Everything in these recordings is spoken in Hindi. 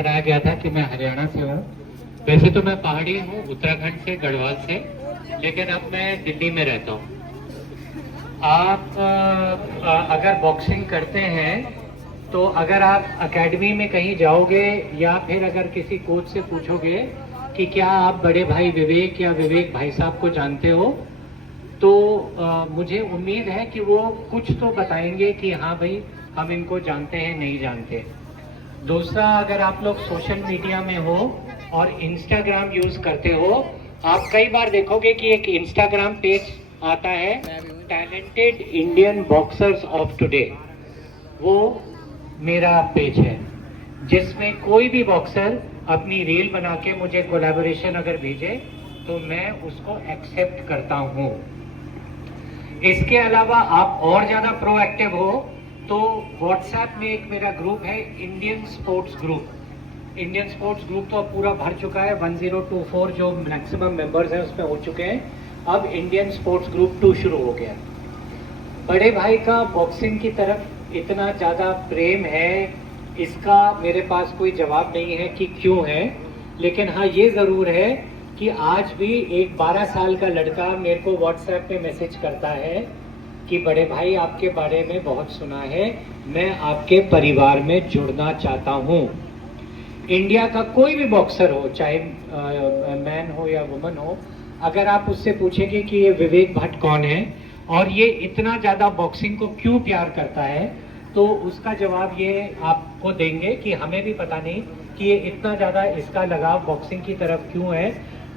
कराया गया था कि मैं हरियाणा से हूँ। वैसे तो मैं पहाड़ी हूँ, उत्तराखंड से, गढ़वाल से, लेकिन अब मैं दिल्ली में रहता हूँ। आप अगर बॉक्सिंग करते हैं तो अगर आप एकेडमी में कहीं जाओगे या फिर अगर किसी कोच से पूछोगे कि क्या आप बड़े भाई विवेक या विवेक भाई साहब को जानते हो, तो मुझे उम्मीद है कि वो कुछ तो बताएंगे कि हाँ भाई हम इनको जानते हैं, नहीं जानते। दूसरा, अगर आप लोग सोशल मीडिया में हो और इंस्टाग्राम यूज करते हो, आप कई बार देखोगे कि एक इंस्टाग्राम पेज आता है, talented Indian boxers of today. वो मेरा पेज है, जिसमें कोई भी बॉक्सर अपनी रील बना के मुझे कोलैबोरेशन अगर भेजे तो मैं उसको एक्सेप्ट करता हूँ। इसके अलावा आप और ज्यादा प्रोएक्टिव हो तो व्हाट्सएप में एक मेरा ग्रुप है, Indian sports group. Indian sports group तो अब पूरा भर चुका है, 1024 जो मैक्सिमम मेंबर्स हैं उसमें हो चुके हैं। अब इंडियन स्पोर्ट्स ग्रुप 2 शुरू हो गया। बड़े भाई का बॉक्सिंग की तरफ इतना ज़्यादा प्रेम है, इसका मेरे पास कोई जवाब नहीं है कि क्यों है, लेकिन हाँ ये ज़रूर है कि आज भी एक 12 साल का लड़का मेरे को व्हाट्सएप पे मैसेज करता है कि बड़े भाई आपके बारे में बहुत सुना है, मैं आपके परिवार में जुड़ना चाहता हूँ। इंडिया का कोई भी बॉक्सर हो, चाहे मैन हो या वुमन हो, अगर आप उससे पूछेंगे कि ये विवेक भट्ट कौन है और ये इतना ज़्यादा बॉक्सिंग को क्यों प्यार करता है, तो उसका जवाब ये आपको देंगे कि हमें भी पता नहीं कि ये इतना ज़्यादा इसका लगाव बॉक्सिंग की तरफ क्यों है।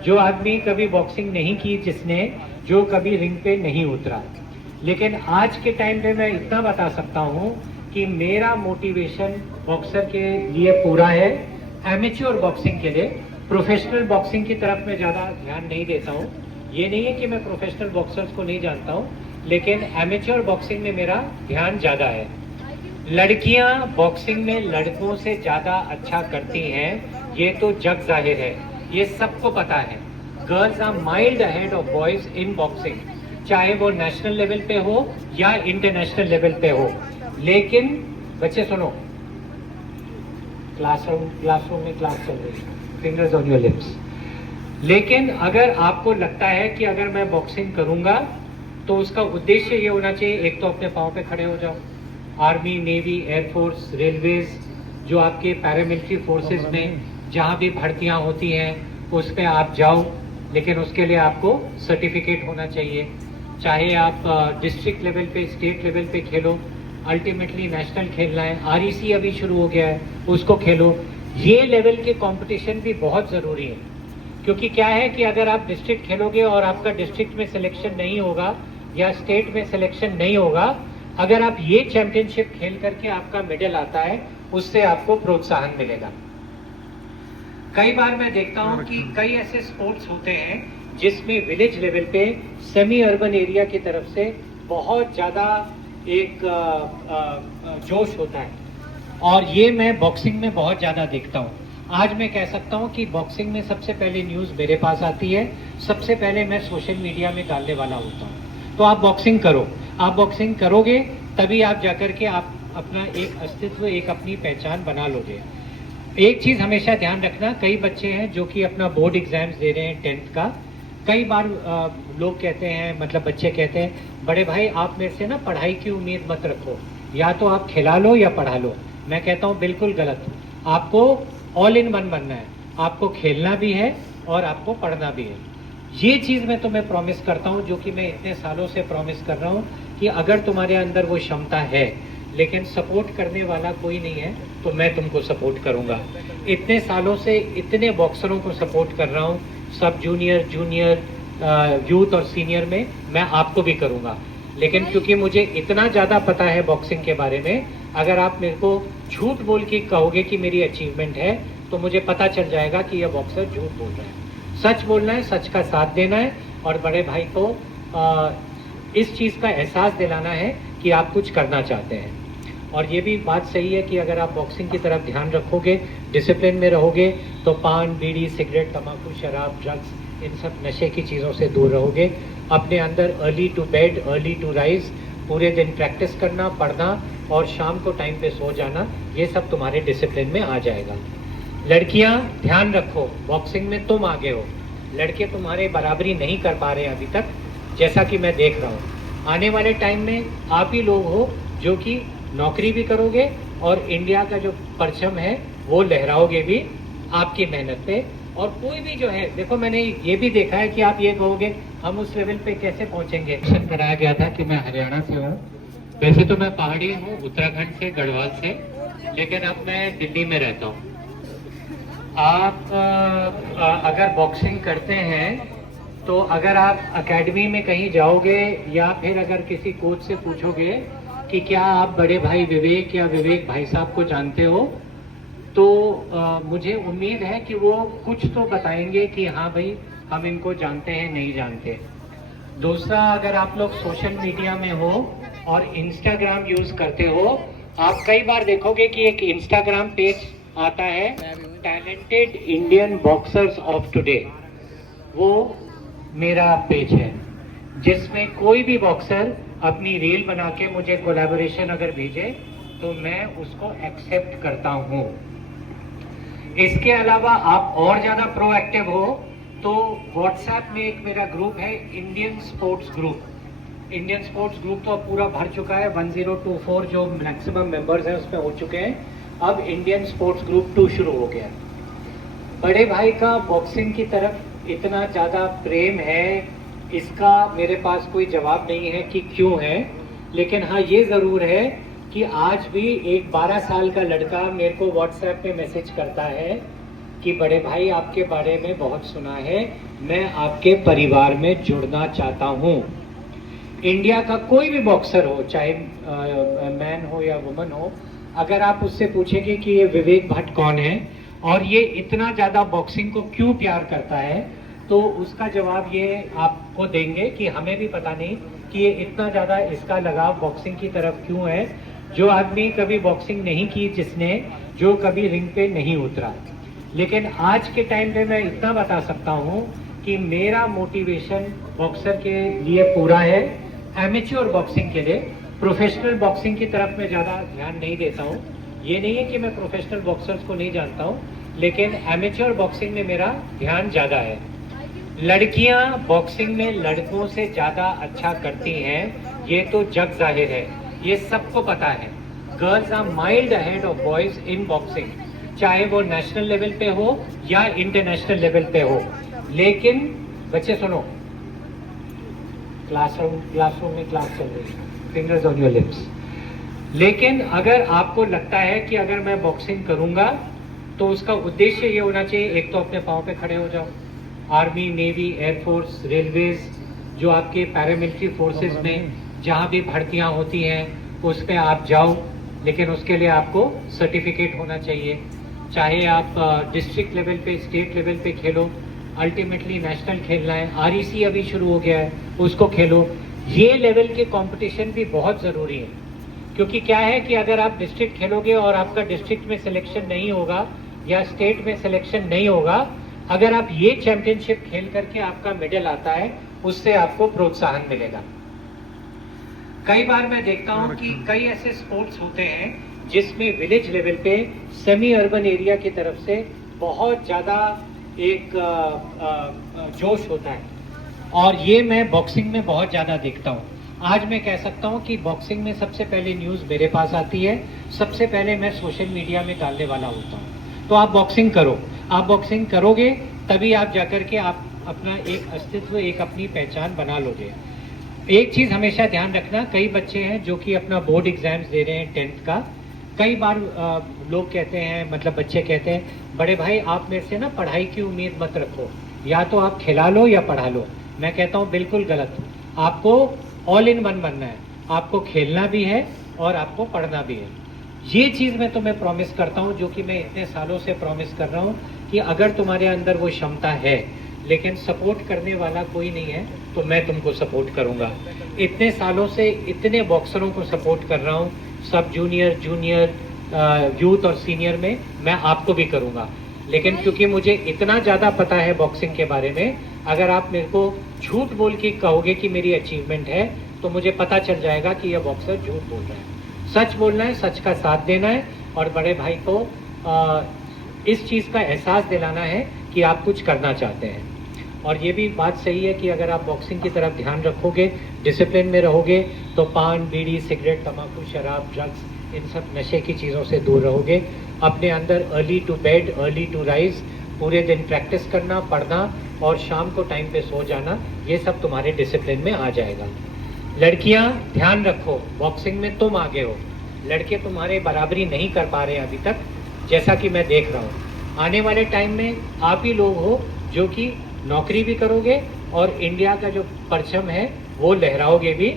जो आदमी कभी बॉक्सिंग नहीं की, जिसने जो कभी रिंग पे नहीं उतरा, लेकिन आज के टाइम पे मैं इतना बता सकता हूँ कि मेरा मोटिवेशन बॉक्सर के लिए पूरा है। एमेच्योर बॉक्सिंग के लिए, प्रोफेशनल बॉक्सिंग की तरफ मैं ज़्यादा ध्यान नहीं देता हूँ। ये नहीं है कि मैं प्रोफेशनल बॉक्सर्स को नहीं जानता हूँ, लेकिन एमेच्योर बॉक्सिंग में मेरा ध्यान ज़्यादा है। लड़कियां बॉक्सिंग में लड़कों से ज़्यादा अच्छा करती हैं, ये तो जग जाहिर है, ये सबको पता है। Girls are mild ahead of boys in boxing, चाहे वो नेशनल लेवल पे हो या इंटरनेशनल लेवल पे हो। लेकिन बच्चे सुनो, क्लासरूम में क्लास चल रही है, फिंगर्स ऑन योर लिप्स। लेकिन अगर आपको लगता है कि अगर मैं बॉक्सिंग करूंगा तो उसका उद्देश्य ये होना चाहिए, एक तो अपने पाँव पे खड़े हो जाओ। आर्मी, नेवी, एयरफोर्स, रेलवेज, जो आपके पैरामिलिट्री फोर्सेस में जहाँ भी भर्तियाँ होती हैं उस पर आप जाओ, लेकिन उसके लिए आपको सर्टिफिकेट होना चाहिए। चाहे आप डिस्ट्रिक्ट लेवल पे, स्टेट लेवल पे खेलो, अल्टीमेटली नेशनल खेलना है। आरईसी अभी शुरू हो गया है, उसको खेलो। ये लेवल के कंपटीशन भी बहुत ज़रूरी है, क्योंकि क्या है कि अगर आप डिस्ट्रिक्ट खेलोगे और आपका डिस्ट्रिक्ट में सिलेक्शन नहीं होगा या स्टेट में सिलेक्शन नहीं होगा, अगर आप ये चैंपियनशिप खेल करके आपका मेडल आता है, उससे आपको प्रोत्साहन मिलेगा। कई बार मैं देखता हूँ कि कई ऐसे स्पोर्ट्स होते हैं जिसमें विलेज लेवल पे, सेमी अर्बन एरिया की तरफ से बहुत ज़्यादा एक जोश होता है, और ये मैं बॉक्सिंग में बहुत ज़्यादा देखता हूँ। आज मैं कह सकता हूँ कि बॉक्सिंग में सबसे पहले न्यूज़ मेरे पास आती है, सबसे पहले मैं सोशल मीडिया में डालने वाला होता हूँ। तो आप बॉक्सिंग करो, आप बॉक्सिंग करोगे तभी आप जाकर के आप अपना एक अस्तित्व, एक अपनी पहचान बना लोगे। एक चीज़ हमेशा ध्यान रखना, कई बच्चे हैं जो कि अपना बोर्ड एग्जाम्स दे रहे हैं 10th का। कई बार लोग कहते हैं, मतलब बच्चे कहते हैं, बड़े भाई आप मेरे से ना पढ़ाई की उम्मीद मत रखो, या तो आप खिला लो या पढ़ा लो। मैं कहता हूँ बिल्कुल गलत। आपको ऑल इन वन बनना है, आपको खेलना भी है और आपको पढ़ना भी है। ये चीज़ मैं तुम्हें प्रॉमिस करता हूँ, जो कि मैं इतने सालों से प्रॉमिस कर रहा हूँ कि अगर तुम्हारे अंदर वो क्षमता है, लेकिन सपोर्ट करने वाला कोई नहीं है, तो मैं तुमको सपोर्ट करूँगा। इतने सालों से इतने बॉक्सरों को सपोर्ट कर रहा हूँ, सब जूनियर, यूथ और सीनियर में, मैं आपको भी करूँगा। लेकिन क्योंकि मुझे इतना ज़्यादा पता है बॉक्सिंग के बारे में, अगर आप मेरे को झूठ बोल के कहोगे कि मेरी अचीवमेंट है, तो मुझे पता चल जाएगा कि यह बॉक्सर झूठ बोल रहा है। सच बोलना है, सच का साथ देना है, और बड़े भाई को इस चीज़ का एहसास दिलाना है कि आप कुछ करना चाहते हैं। और ये भी बात सही है कि अगर आप बॉक्सिंग की तरफ ध्यान रखोगे, डिसिप्लिन में रहोगे, तो पान, बीड़ी, सिगरेट, तंबाकू, शराब, ड्रग्स, इन सब नशे की चीज़ों से दूर रहोगे। अपने अंदर early to bed, early to rise, पूरे दिन प्रैक्टिस करना, पढ़ना और शाम को टाइम पे सो जाना, ये सब तुम्हारे डिसिप्लिन में आ जाएगा। लड़कियां ध्यान रखो, बॉक्सिंग में तुम आगे हो, लड़के तुम्हारे बराबरी नहीं कर पा रहे अभी तक, जैसा कि मैं देख रहा हूँ। आने वाले टाइम में आप ही लोग हो जो कि नौकरी भी करोगे और इंडिया का जो परचम है वो लहराओगे भी आपकी मेहनत पे। और कोई भी जो है, देखो मैंने ये भी देखा है कि आप ये कहोगे हम उस लेवल पे कैसे पहुंचेंगे। कराया गया था कि मैं हरियाणा से हूँ, वैसे तो मैं पहाड़ी हूँ, उत्तराखंड से, गढ़वाल से, लेकिन अब मैं दिल्ली में रहता हूँ। आप अगर बॉक्सिंग करते हैं तो अगर आप एकेडमी में कहीं जाओगे या फिर अगर किसी कोच से पूछोगे कि क्या आप बड़े भाई विवेक या विवेक भाई साहब को जानते हो, तो मुझे उम्मीद है कि वो कुछ तो बताएंगे कि हाँ भाई हम इनको जानते हैं, नहीं जानते। दूसरा, अगर आप लोग सोशल मीडिया में हो और इंस्टाग्राम यूज करते हो, आप कई बार देखोगे कि एक इंस्टाग्राम पेज आता है, talented Indian boxers of today. वो मेरा पेज है जिसमें कोई भी बॉक्सर अपनी रील बना के मुझे कोलैबोरेशन अगर भेजे तो मैं उसको एक्सेप्ट करता हूँ। इसके अलावा आप और ज्यादा प्रोएक्टिव हो तो व्हाट्सएप में एक मेरा ग्रुप है, Indian sports group. Indian sports group तो अब पूरा भर चुका है, 1024 जो मैक्सिमम मेंबर्स हैं उसमें हो चुके हैं। अब इंडियन स्पोर्ट्स ग्रुप 2 शुरू हो गया। बड़े भाई का बॉक्सिंग की तरफ इतना ज़्यादा प्रेम है, इसका मेरे पास कोई जवाब नहीं है कि क्यों है, लेकिन हाँ ये ज़रूर है कि आज भी एक 12 साल का लड़का मेरे को व्हाट्सएप पे मैसेज करता है कि बड़े भाई आपके बारे में बहुत सुना है, मैं आपके परिवार में जुड़ना चाहता हूँ। इंडिया का कोई भी बॉक्सर हो, चाहे मैन हो या वुमन हो, अगर आप उससे पूछेंगे कि ये विवेक भट्ट कौन है और ये इतना ज़्यादा बॉक्सिंग को क्यों प्यार करता है, तो उसका जवाब ये आपको देंगे कि हमें भी पता नहीं कि ये इतना ज़्यादा इसका लगाव बॉक्सिंग की तरफ क्यों है। जो आदमी कभी बॉक्सिंग नहीं की, जिसने जो कभी रिंग पे नहीं उतरा, लेकिन आज के टाइम पे मैं इतना बता सकता हूँ कि मेरा मोटिवेशन बॉक्सर के लिए पूरा है, एमेच्योर बॉक्सिंग के लिए। प्रोफेशनल बॉक्सिंग की तरफ मैं ज़्यादा ध्यान नहीं देता हूँ। ये नहीं है कि मैं प्रोफेशनल बॉक्सर्स को नहीं जानता हूँ, लेकिन एमेच्योर बॉक्सिंग में मेरा ध्यान ज़्यादा है। लड़कियां बॉक्सिंग में लड़कों से ज़्यादा अच्छा करती हैं, ये तो जग जाहिर है, ये सबको पता है। Girls are mild ahead of boys in boxing, चाहे वो नेशनल लेवल पे हो या इंटरनेशनल लेवल पे हो। लेकिन बच्चे सुनो, क्लासरूम में क्लास चल रही है, फिंगर्स ऑन योर लिप्स। लेकिन अगर आपको लगता है कि अगर मैं बॉक्सिंग करूंगा तो उसका उद्देश्य ये होना चाहिए, एक तो अपने पाँव पे खड़े हो जाओ। आर्मी, नेवी, एयरफोर्स, रेलवेज, जो आपके पैरामिलिट्री फोर्सेस में जहाँ भी भर्तियाँ होती हैं उस पर आप जाओ, लेकिन उसके लिए आपको सर्टिफिकेट होना चाहिए। चाहे आप डिस्ट्रिक्ट लेवल पे, स्टेट लेवल पे खेलो, अल्टीमेटली नेशनल खेलना है, आरईसी अभी शुरू हो गया है, उसको खेलो। ये लेवल के कंपटीशन भी बहुत ज़रूरी है, क्योंकि क्या है कि अगर आप डिस्ट्रिक्ट खेलोगे और आपका डिस्ट्रिक्ट में सिलेक्शन नहीं होगा या स्टेट में सिलेक्शन नहीं होगा, अगर आप ये चैंपियनशिप खेल करके आपका मेडल आता है, उससे आपको प्रोत्साहन मिलेगा। कई बार मैं देखता हूँ कि कई ऐसे स्पोर्ट्स होते हैं जिसमें विलेज लेवल पे, सेमी अर्बन एरिया की तरफ से बहुत ज़्यादा एक जोश होता है, और ये मैं बॉक्सिंग में बहुत ज़्यादा देखता हूँ। आज मैं कह सकता हूँ कि बॉक्सिंग में सबसे पहले न्यूज़ मेरे पास आती है, सबसे पहले मैं सोशल मीडिया में डालने वाला होता हूँ। तो आप बॉक्सिंग करो, आप बॉक्सिंग करोगे तभी आप जाकर के आप अपना एक अस्तित्व, एक अपनी पहचान बना लोगे। एक चीज़ हमेशा ध्यान रखना, कई बच्चे हैं जो कि अपना बोर्ड एग्जाम्स दे रहे हैं 10th का। कई बार लोग कहते हैं, मतलब बच्चे कहते हैं, बड़े भाई आप मेरे से ना पढ़ाई की उम्मीद मत रखो, या तो आप खिला लो या पढ़ा लो। मैं कहता हूँ बिल्कुल गलत। आपको ऑल इन वन बनना है, आपको खेलना भी है और आपको पढ़ना भी है। ये चीज़ मैं तुम्हें प्रॉमिस करता हूँ, जो कि मैं इतने सालों से प्रॉमिस कर रहा हूँ कि अगर तुम्हारे अंदर वो क्षमता है, लेकिन सपोर्ट करने वाला कोई नहीं है, तो मैं तुमको सपोर्ट करूँगा। इतने सालों से इतने बॉक्सरों को सपोर्ट कर रहा हूँ, सब जूनियर, जूनियर, यूथ और सीनियर में, मैं आपको भी करूँगा। लेकिन क्योंकि मुझे इतना ज़्यादा पता है बॉक्सिंग के बारे में, अगर आप मेरे को झूठ बोल के कहोगे कि मेरी अचीवमेंट है, तो मुझे पता चल जाएगा कि यह बॉक्सर झूठ बोल रहा है। सच बोलना है, सच का साथ देना है, और बड़े भाई को इस चीज़ का एहसास दिलाना है कि आप कुछ करना चाहते हैं। और ये भी बात सही है कि अगर आप बॉक्सिंग की तरफ ध्यान रखोगे, डिसिप्लिन में रहोगे, तो पान, बीड़ी, सिगरेट, तंबाकू, शराब, ड्रग्स, इन सब नशे की चीज़ों से दूर रहोगे। अपने अंदर early to bed, early to rise, पूरे दिन प्रैक्टिस करना, पढ़ना और शाम को टाइम पे सो जाना, ये सब तुम्हारे डिसिप्लिन में आ जाएगा। लड़कियां ध्यान रखो, बॉक्सिंग में तुम आगे हो, लड़के तुम्हारे बराबरी नहीं कर पा रहे अभी तक, जैसा कि मैं देख रहा हूँ। आने वाले टाइम में आप ही लोग हो जो कि नौकरी भी करोगे और इंडिया का जो परचम है वो लहराओगे भी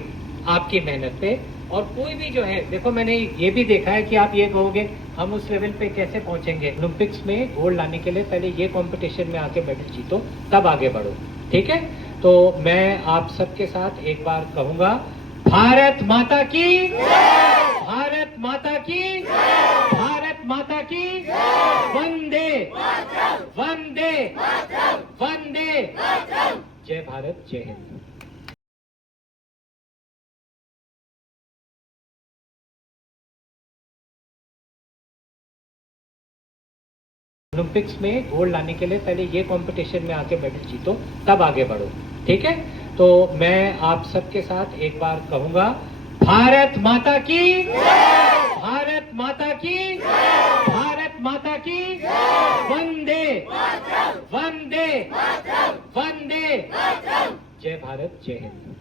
आपकी मेहनत पे। और कोई भी जो है, देखो मैंने ये भी देखा है कि आप ये कहोगे हम उस लेवल पे कैसे पहुंचेंगे। ओलंपिक्स में गोल्ड लाने के लिए पहले ये कंपटीशन में आके मेडल जीतो, तब आगे बढ़ो, ठीक है। तो मैं आप सबके साथ एक बार कहूंगा, भारत माता की, भारत माता की, भारत माता की, वंदे वंदे वंदे, जय भारत, जय हिंद। ओलंपिक्स में गोल्ड लाने के लिए पहले ये कंपटीशन में आके मेडल जीतो, तब आगे बढ़ो, ठीक है। तो मैं आप सबके साथ एक बार कहूंगा, भारत माता की, भारत माता की, भारत माता की, वंदे वंदे वंदे, जय भारत, जय हिंद।